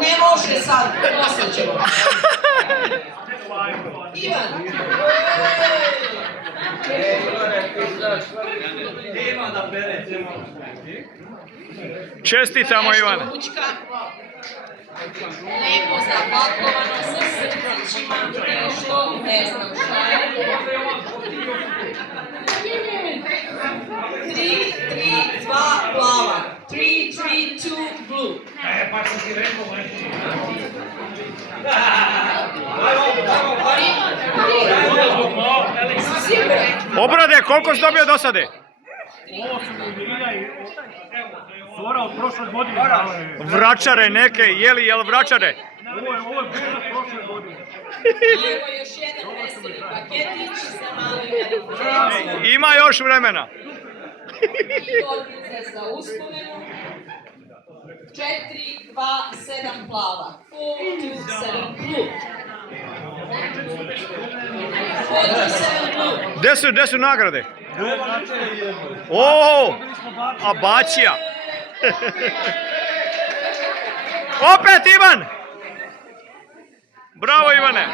Ne može sad, poslije ćemo. Ivan. Čestitamo, Ivane. Lijepo zapakovano sa srdićima, nešto, ne znam šta je. 3, 3, 2, plava. 3, 3, 2, blue. Pa sam ti rekao, Obrade, koliko si dobio do sada? ovo su Irina i Zora od prošle godine. Vračare neke, jel vračare? Ovo je bilo prošle godine. Evo još jedan veseli paketić sa malim Ima još vremena. i torbice za uspomenu. 4, 2, 7 plava. 4, 2, 7 blue. 4, 2, 7 blue. Gde su nagrade? O, a Bačija. Opet Ivan. Bravo, Ivane.